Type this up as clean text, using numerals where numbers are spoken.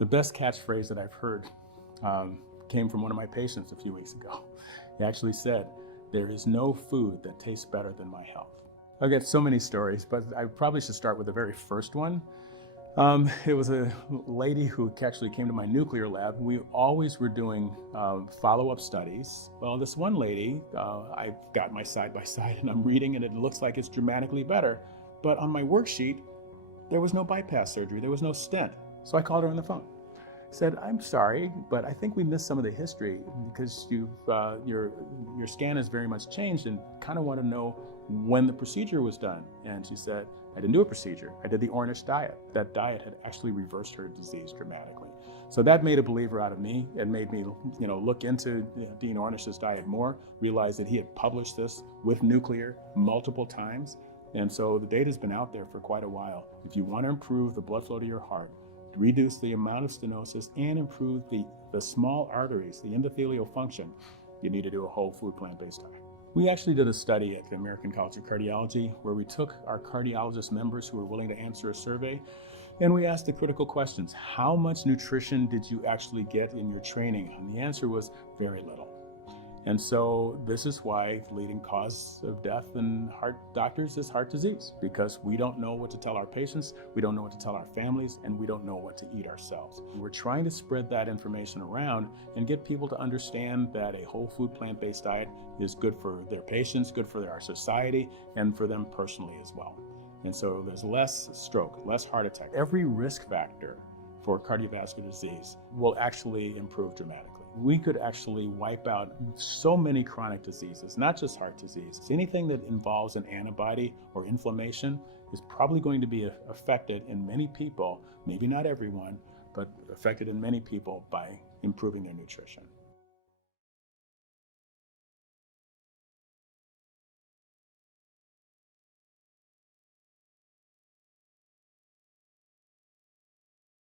The best catchphrase that I've heard came from one of my patients a few weeks ago. He actually said, "There is no food that tastes better than my health." I'll get so many stories, but I probably should start with the very first one. It was a lady who actually came to my nuclear lab. We always were doing follow-up studies. Well, this one lady, I've got my side-by-side and I'm reading and it looks like it's dramatically better. But on my worksheet, there was no bypass surgery. There was no stent. So I called her on the phone. Said, "I'm sorry, but I think we missed some of the history because your scan has very much changed and kind of want to know when the procedure was done." And she said, "I didn't do a procedure. I did the Ornish diet." That diet had actually reversed her disease dramatically. So that made a believer out of me and made me, look into Dean Ornish's diet more, realize that he had published this with nuclear multiple times. And so the data's been out there for quite a while. If you want to improve the blood flow to your heart, reduce the amount of stenosis, and improve the small arteries, the endothelial function, you need to do a whole food plant-based diet. We actually did a study at the American College of Cardiology where we took our cardiologist members who were willing to answer a survey and we asked the critical questions. How much nutrition did you actually get in your training? And the answer was very little. And so this is why the leading cause of death in heart doctors is heart disease, because we don't know what to tell our patients, we don't know what to tell our families, and we don't know what to eat ourselves. We're trying to spread that information around and get people to understand that a whole food plant-based diet is good for their patients, good for our society, and for them personally as well. And so there's less stroke, less heart attack. Every risk factor for cardiovascular disease will actually improve dramatically. We could actually wipe out so many chronic diseases, not just heart disease. Anything that involves an antibody or inflammation is probably going to be affected in many people, maybe not everyone, but affected in many people by improving their nutrition.